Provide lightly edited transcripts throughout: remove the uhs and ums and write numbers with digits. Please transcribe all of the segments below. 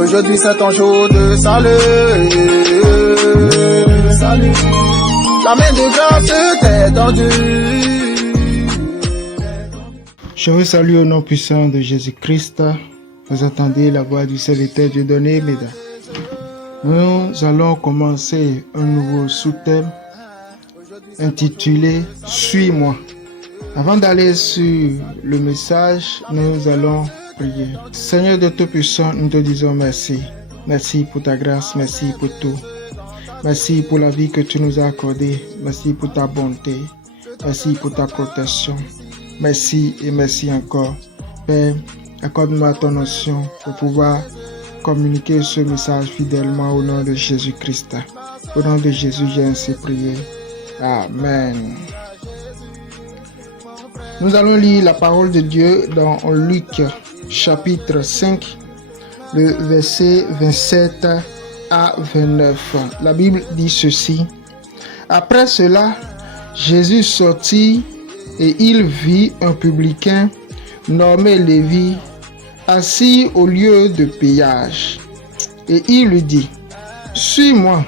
Aujourd'hui c'est un jour de salut. Salut. La main de grâce t'est tendue. Je vous salue au nom puissant de Jésus-Christ. Vous entendez la voix du serviteur Dieu donné, mesdames. Nous allons commencer un nouveau sous-thème intitulé « Suis-moi ». Avant d'aller sur le message, nous allons prier. Seigneur de Tout-Puissant, nous te disons merci. Merci pour ta grâce, merci pour tout. Merci pour la vie que tu nous as accordée. Merci pour ta bonté. Merci pour ta protection. Merci et merci encore. Père, accorde-moi ton onction pour pouvoir communiquer ce message fidèlement au nom de Jésus-Christ. Au nom de Jésus, j'ai ainsi prié. Amen. Nous allons lire la parole de Dieu dans Luc chapitre 5, le verset 27 à 29. La Bible dit ceci. Après cela, Jésus sortit et il vit un publicain nommé Lévi assis au lieu de péage. Et il lui dit, « Suis-moi. »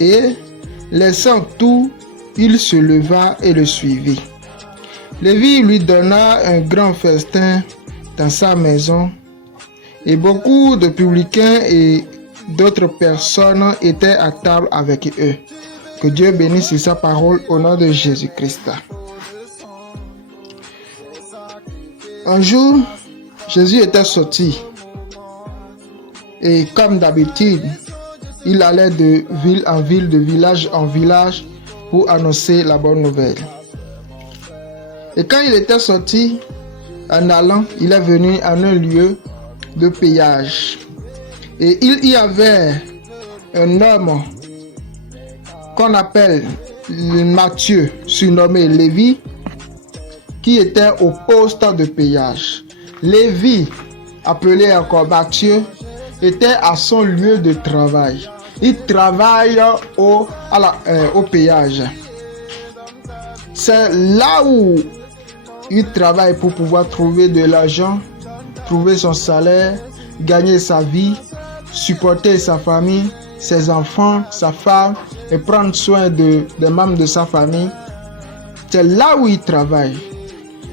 Et laissant tout, il se leva et le suivit. Lévi lui donna un grand festin dans sa maison, et beaucoup de publicains et d'autres personnes étaient à table avec eux. Que Dieu bénisse sa parole au nom de Jésus-Christ. Un jour, Jésus était sorti et comme d'habitude, il allait de ville en ville, de village en village pour annoncer la bonne nouvelle. Et quand il était sorti, en allant, il est venu à un lieu de péage. Et il y avait un homme qu'on appelle Matthieu, surnommé Lévi, qui était au poste de péage. Lévi, appelé encore Matthieu, était à son lieu de travail. Il travaille au péage. C'est là où il travaille pour pouvoir trouver de l'argent, trouver son salaire, gagner sa vie, supporter sa famille, ses enfants, sa femme et prendre soin des membres de sa famille. C'est là où il travaille.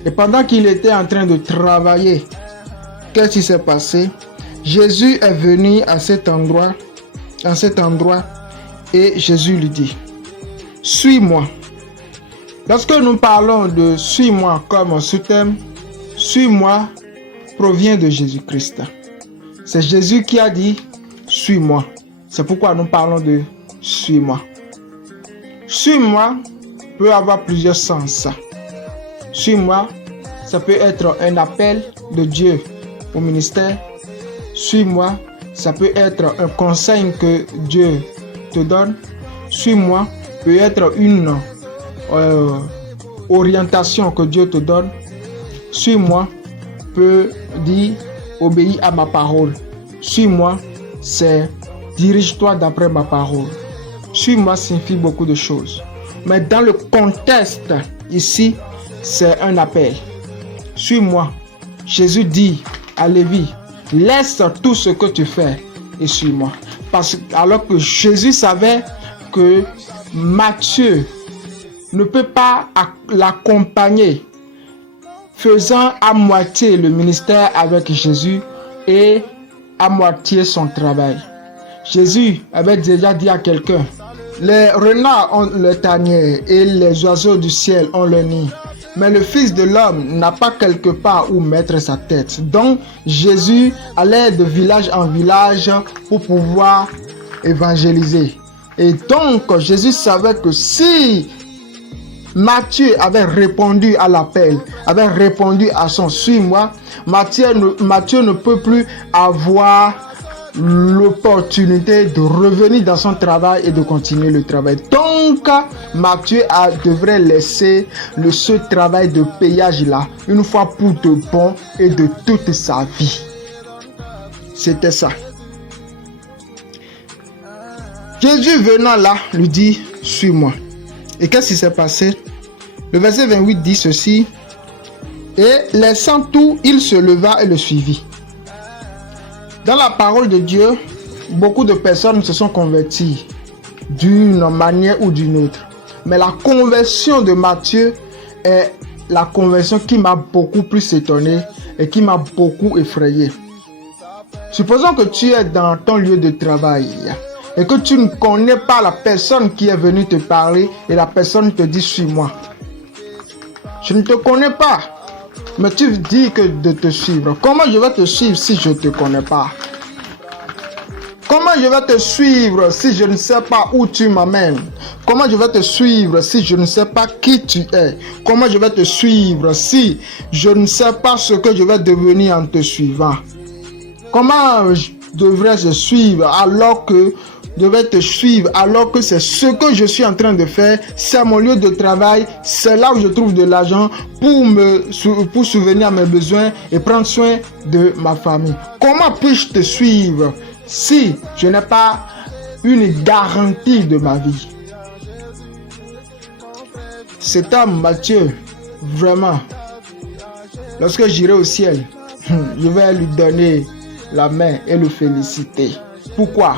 Et pendant qu'il était en train de travailler, qu'est-ce qui s'est passé? Jésus est venu à cet endroit et Jésus lui dit, « Suis-moi ». Lorsque nous parlons de « suis-moi » comme sous-thème, « suis-moi » provient de Jésus-Christ. C'est Jésus qui a dit « suis-moi ». C'est pourquoi nous parlons de « suis-moi ». « Suis-moi » peut avoir plusieurs sens. « Suis-moi » ça peut être un appel de Dieu au ministère. « Suis-moi » ça peut être un conseil que Dieu te donne. « Suis-moi » peut être une orientation que Dieu te donne. Suis-moi peut dire obéis à ma parole. Suis-moi, c'est dirige-toi d'après ma parole. Suis-moi signifie beaucoup de choses. Mais dans le contexte ici, c'est un appel. Suis-moi. Jésus dit à Lévi, laisse tout ce que tu fais et suis-moi. Alors que Jésus savait que Matthieu ne peut pas l'accompagner, faisant à moitié le ministère avec Jésus et à moitié son travail. Jésus avait déjà dit à quelqu'un, les renards ont le tanier et les oiseaux du ciel ont le nid, mais le Fils de l'homme n'a pas quelque part où mettre sa tête. Donc Jésus allait de village en village pour pouvoir évangéliser. Et donc Jésus savait que si Matthieu avait répondu à l'appel, avait répondu à son suis-moi, Matthieu ne peut plus avoir l'opportunité de revenir dans son travail et de continuer le travail. Donc Matthieu devrait laisser ce travail de péage là une fois pour de bon et de toute sa vie. C'était ça. Jésus venant là lui dit, suis-moi. Et qu'est-ce qui s'est passé? Le verset 28 dit ceci. Et laissant tout, il se leva et le suivit. Dans la parole de Dieu, beaucoup de personnes se sont converties d'une manière ou d'une autre. Mais la conversion de Matthieu est la conversion qui m'a beaucoup plus étonné et qui m'a beaucoup effrayé. Supposons que tu es dans ton lieu de travail et que tu ne connais pas la personne qui est venue te parler et la personne te dit suis-moi. Je ne te connais pas, mais tu dis que de te suivre. Comment je vais te suivre si je ne te connais pas? Comment je vais te suivre si je ne sais pas où tu m'amènes? Comment je vais te suivre si je ne sais pas qui tu es? Comment je vais te suivre si je ne sais pas ce que je vais devenir en te suivant? Comment devrais-je suivre alors que je vais te suivre alors que c'est ce que je suis en train de faire, c'est mon lieu de travail, c'est là où je trouve de l'argent pour subvenir à mes besoins et prendre soin de ma famille? Comment puis-je te suivre si je n'ai pas une garantie de ma vie? Cet homme, Matthieu, vraiment, lorsque j'irai au ciel, je vais lui donner la main et le féliciter. Pourquoi?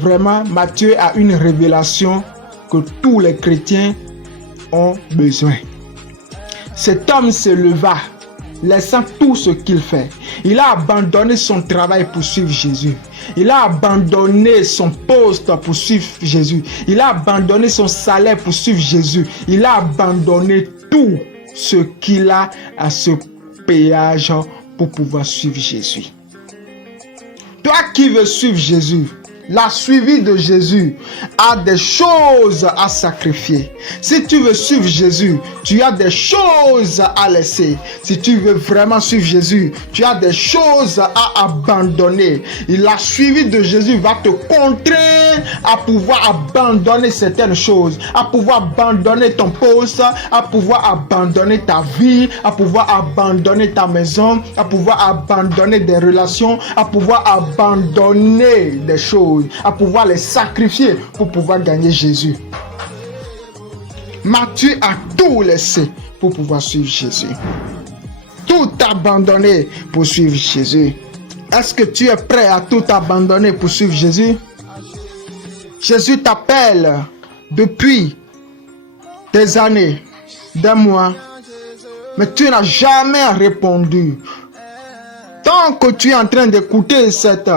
Vraiment, Matthieu a une révélation que tous les chrétiens ont besoin. Cet homme se leva, laissant tout ce qu'il fait. Il a abandonné son travail pour suivre Jésus. Il a abandonné son poste pour suivre Jésus. Il a abandonné son salaire pour suivre Jésus. Il a abandonné tout ce qu'il a à ce péage pour pouvoir suivre Jésus. Toi qui veux suivre Jésus, la suivi de Jésus a des choses à sacrifier. Si tu veux suivre Jésus, tu as des choses à laisser. Si tu veux vraiment suivre Jésus, tu as des choses à abandonner. Et la suivi de Jésus va te contraindre à pouvoir abandonner certaines choses, à pouvoir abandonner ton poste, à pouvoir abandonner ta vie, à pouvoir abandonner ta maison, à pouvoir abandonner des relations, à pouvoir abandonner des choses, à pouvoir les sacrifier pour pouvoir gagner Jésus. Matthieu a tout laissé pour pouvoir suivre Jésus. Tout abandonné pour suivre Jésus. Est-ce que tu es prêt à tout abandonner pour suivre Jésus? Jésus t'appelle depuis des années, des mois, mais tu n'as jamais répondu. Tant que tu es en train d'écouter cette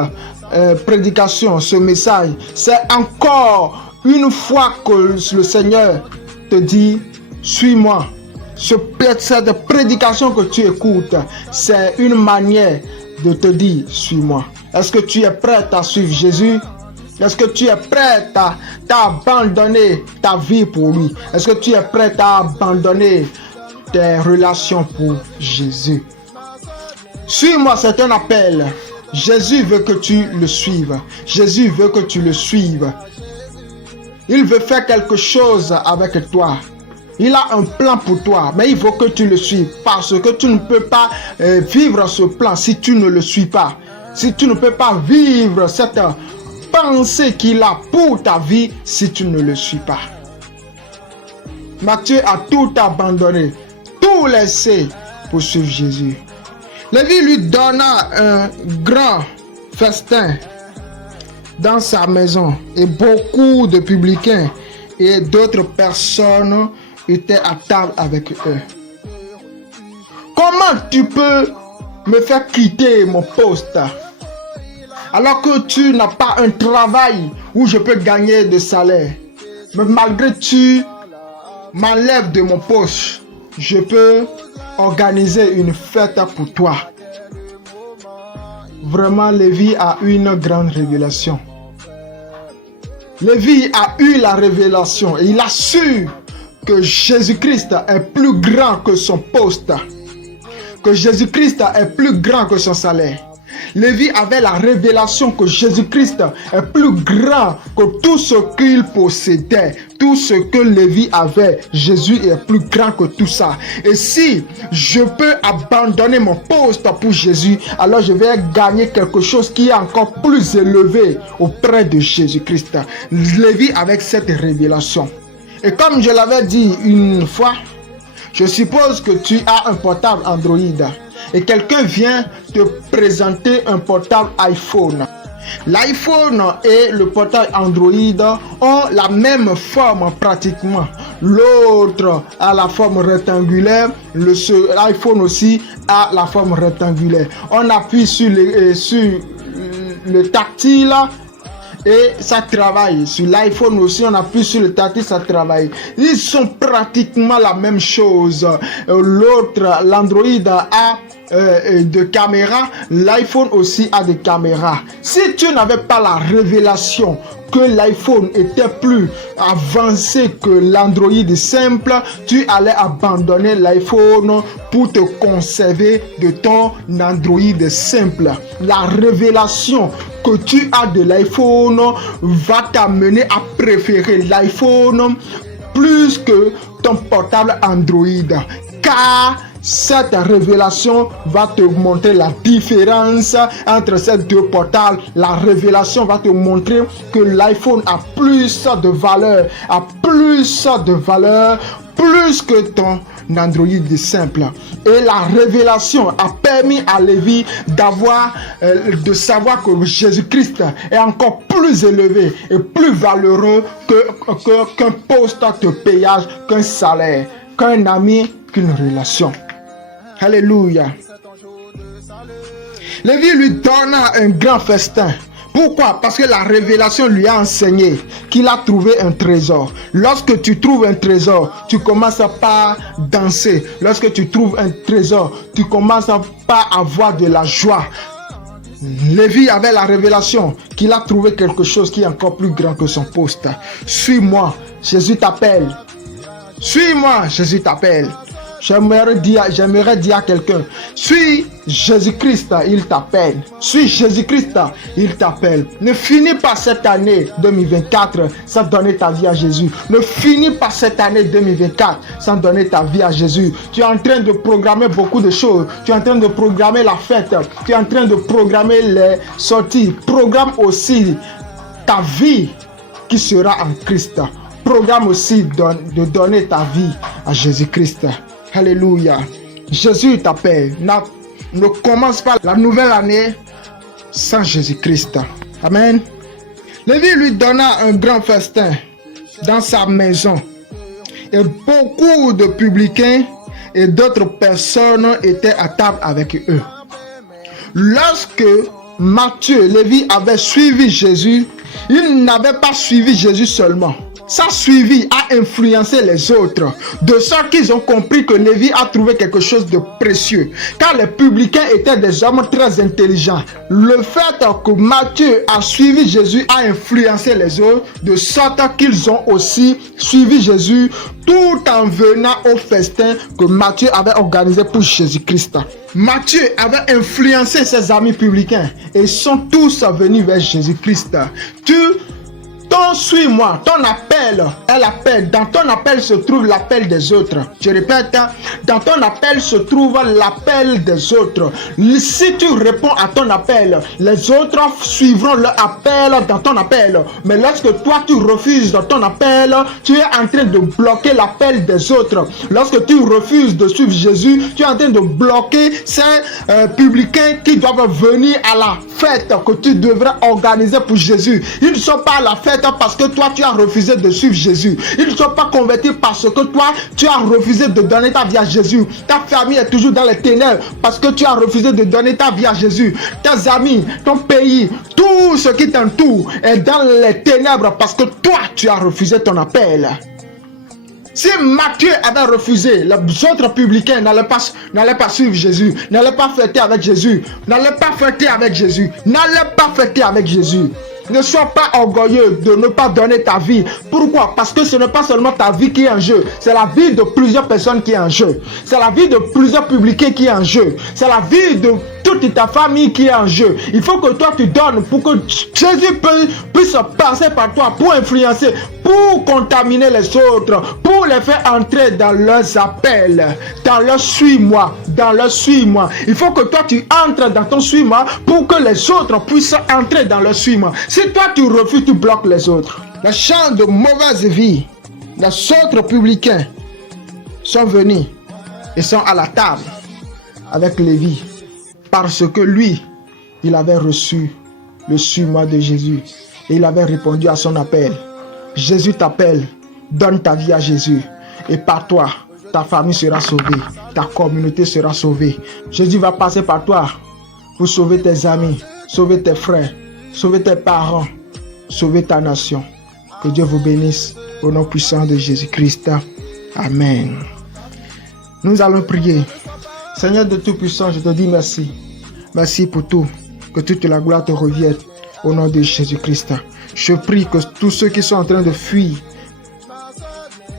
prédication, ce message, c'est encore une fois que le Seigneur te dit suis-moi. Cette prédication que tu écoutes, c'est une manière de te dire suis-moi. Est-ce que tu es prêt à suivre Jésus? Est-ce que tu es prêt à abandonner ta vie pour lui? Est-ce que tu es prêt à abandonner tes relations pour Jésus? Suis-moi, c'est un appel. Jésus veut que tu le suives. Jésus veut que tu le suives. Il veut faire quelque chose avec toi. Il a un plan pour toi, mais il faut que tu le suives parce que tu ne peux pas vivre ce plan si tu ne le suis pas. Si tu ne peux pas vivre cette pensée qu'il a pour ta vie si tu ne le suis pas. Matthieu a tout abandonné, tout laissé pour suivre Jésus. Lévi lui donna un grand festin dans sa maison et beaucoup de publicains et d'autres personnes étaient à table avec eux. Comment tu peux me faire quitter mon poste alors que tu n'as pas un travail où je peux gagner de salaire? Mais malgré tu m'enlèves de mon poste, je peux organiser une fête pour toi. Vraiment, Lévi a eu une grande révélation. Lévi a eu la révélation et il a su que Jésus-Christ est plus grand que son poste, que Jésus-Christ est plus grand que son salaire. Lévi avait la révélation que Jésus-Christ est plus grand que tout ce qu'il possédait, tout ce que Lévi avait. Jésus est plus grand que tout ça. Et si je peux abandonner mon poste pour Jésus, alors je vais gagner quelque chose qui est encore plus élevé auprès de Jésus-Christ. Lévi avec cette révélation. Et comme je l'avais dit une fois, je suppose que tu as un portable Android. et quelqu'un vient te présenter un portable iPhone. L'iPhone et le portail Android ont la même forme pratiquement. L'autre a la forme rectangulaire, l'iPhone aussi a la forme rectangulaire. On appuie sur le tactile et ça travaille. Sur l'iPhone aussi, on appuie sur le tactile, ça travaille. Ils sont pratiquement la même chose. L'autre, l'Android a de caméras, l'iPhone aussi a des caméras. Si tu n'avais pas la révélation que l'iPhone était plus avancé que l'Android simple, tu allais abandonner l'iPhone pour te conserver de ton Android simple. La révélation que tu as de l'iPhone va t'amener à préférer l'iPhone plus que ton portable Android, car cette révélation va te montrer la différence entre ces deux portables. La révélation va te montrer que l'iPhone a plus de valeur, plus que ton Android simple. Et la révélation a permis à Lévi de savoir que Jésus-Christ est encore plus élevé et plus valeureux qu'un poste de payage, qu'un salaire, qu'un ami, qu'une relation. Alléluia. Lévi lui donna un grand festin. Pourquoi? Parce que la révélation lui a enseigné qu'il a trouvé un trésor. Lorsque tu trouves un trésor, tu commences par danser. Lorsque tu trouves un trésor, tu commences par avoir de la joie. Lévi avait la révélation qu'il a trouvé quelque chose qui est encore plus grand que son poste. Suis-moi, Jésus t'appelle. Suis-moi, Jésus t'appelle. J'aimerais dire à quelqu'un, suis Jésus-Christ, il t'appelle. Suis Jésus-Christ, il t'appelle. Ne finis pas cette année 2024 sans donner ta vie à Jésus. Ne finis pas cette année 2024 sans donner ta vie à Jésus. Tu es en train de programmer beaucoup de choses. Tu es en train de programmer la fête. Tu es en train de programmer les sorties. Programme aussi ta vie qui sera en Christ. Programme aussi de donner ta vie à Jésus-Christ. Alléluia. Jésus t'appelle. Ne commence pas la nouvelle année sans Jésus-Christ. Amen. Lévi lui donna un grand festin dans sa maison. Et beaucoup de publicains et d'autres personnes étaient à table avec eux. Lorsque Matthieu, Lévi avait suivi Jésus, il n'avait pas suivi Jésus seulement. Sa suivi a influencé les autres, de sorte qu'ils ont compris que Lévi a trouvé quelque chose de précieux, car les publicains étaient des hommes très intelligents. Le fait que Matthieu a suivi Jésus a influencé les autres, de sorte qu'ils ont aussi suivi Jésus tout en venant au festin que Matthieu avait organisé pour Jésus-Christ. Matthieu avait influencé ses amis publicains et ils sont tous venus vers Jésus-Christ. Suis-moi, ton appel est l'appel. Dans ton appel se trouve l'appel des autres. Je répète, dans ton appel se trouve l'appel des autres. Si tu réponds à ton appel, les autres suivront leur appel dans ton appel. Mais lorsque toi tu refuses ton appel, tu es en train de bloquer l'appel des autres. Lorsque tu refuses de suivre Jésus, tu es en train de bloquer ces publicains qui doivent venir à la fête que tu devrais organiser pour Jésus. Ils ne sont pas à la fête parce que toi tu as refusé de suivre Jésus. Ils ne sont pas convertis parce que toi tu as refusé de donner ta vie à Jésus. Ta famille est toujours dans les ténèbres parce que tu as refusé de donner ta vie à Jésus. Tes amis, ton pays, tout ce qui t'entoure est dans les ténèbres parce que toi tu as refusé ton appel. Si Matthieu avait refusé, les autres publicains n'allaient pas suivre Jésus, n'allaient pas fêter avec Jésus, n'allaient pas fêter avec Jésus, n'allaient pas fêter avec Jésus. Ne sois pas orgueilleux de ne pas donner ta vie. Pourquoi? Parce que ce n'est pas seulement ta vie qui est en jeu, c'est la vie de plusieurs personnes qui est en jeu. C'est la vie de plusieurs publicains qui est en jeu. C'est la vie de toute ta famille qui est en jeu. Il faut que toi tu donnes pour que Jésus puisse passer par toi, pour influencer, pour contaminer les autres, pour les faire entrer dans leurs appels, dans leur suis-moi, dans leur suis-moi. Il faut que toi tu entres dans ton suis-moi pour que les autres puissent entrer dans leur suis-moi. Si toi tu refuses, tu bloques les autres. Les gens de mauvaise vie, les autres publicains sont venus et sont à la table. avec Lévi, parce que lui, il avait reçu le suis-moi de Jésus et il avait répondu à son appel. Jésus t'appelle, donne ta vie à Jésus et par toi, ta famille sera sauvée, ta communauté sera sauvée. Jésus va passer par toi pour sauver tes amis, sauver tes frères, sauver tes parents, sauver ta nation. Que Dieu vous bénisse au nom puissant de Jésus-Christ. Amen. Nous allons prier. Seigneur de Tout-Puissant, je te dis merci. Merci pour tout. Que toute la gloire te revienne au nom de Jésus-Christ. Je prie que tous ceux qui sont en train de fuir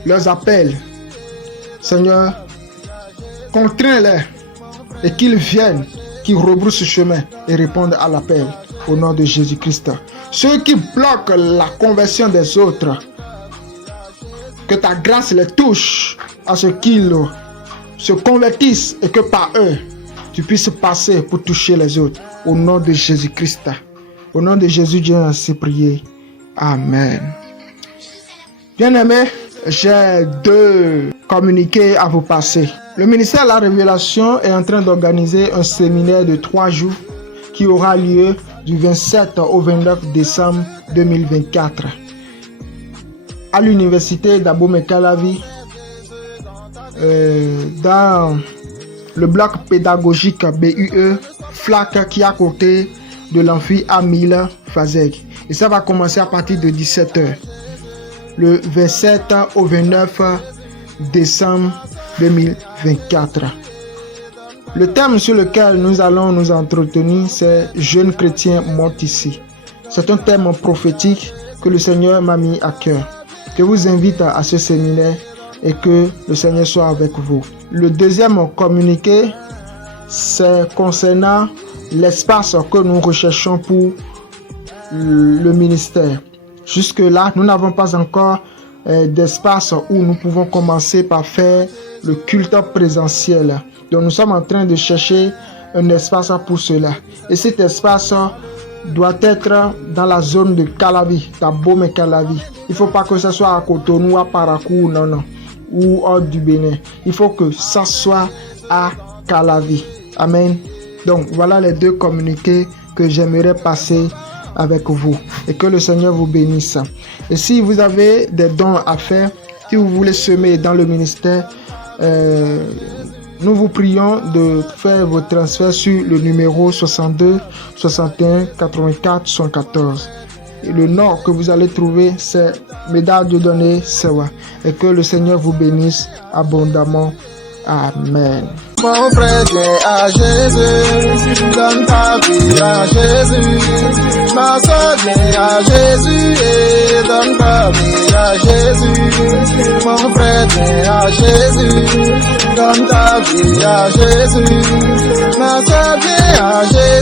leurs appels, Seigneur, contrains-les et qu'ils viennent, qu'ils rebroussent chemin et répondent à l'appel au nom de Jésus-Christ. Ceux qui bloquent la conversion des autres, que ta grâce les touche à ce qu'ils se convertissent et que par eux, tu puisses passer pour toucher les autres. Au nom de Jésus-Christ. Au nom de Jésus, Dieu a ainsi prié. Amen. Bien-aimés, j'ai 2 communiqués à vous passer. Le ministère de la Révélation est en train d'organiser un séminaire de 3 jours qui aura lieu du 27 au 29 décembre 2024 à l'université d'Abomey-Calavi dans le bloc pédagogique BUE FLAC qui est à côté de l'amphi A1000 Fazeg. Et ça va commencer à partir de 17h. Le 27 au 29 décembre 2024. Le thème sur lequel nous allons nous entretenir, c'est « Jeunes chrétiens montent ici ». C'est un thème prophétique que le Seigneur m'a mis à cœur. Je vous invite à ce séminaire et que le Seigneur soit avec vous. Le deuxième communiqué, c'est concernant l'espace que nous recherchons pour le ministère. Jusque-là, nous n'avons pas encore d'espace où nous pouvons commencer par faire le culte présentiel. Donc nous sommes en train de chercher un espace pour cela. Et cet espace doit être dans la zone de Calavi, d'Abomey-Calavi. Il ne faut pas que ce soit à Cotonou, à Parakou, non, ou hors du Bénin. Il faut que ça soit à Calavi. Amen. Donc voilà les 2 communiqués que j'aimerais passer avec vous et que le Seigneur vous bénisse. Et si vous avez des dons à faire, si vous voulez semer dans le ministère, nous vous prions de faire vos transferts sur le numéro 62 61 84 114. Et le nom que vous allez trouver, c'est Médard Dieudonné Sewa. Et que le Seigneur vous bénisse abondamment. Amen. Mon frère, viens à Jésus, donne ta vie à Jésus. Ma soeur, viens à Jésus et donne ta vie à Jésus. Mon frère, viens à Jésus, donne ta vie à Jésus. Ma soeur, viens à Jésus.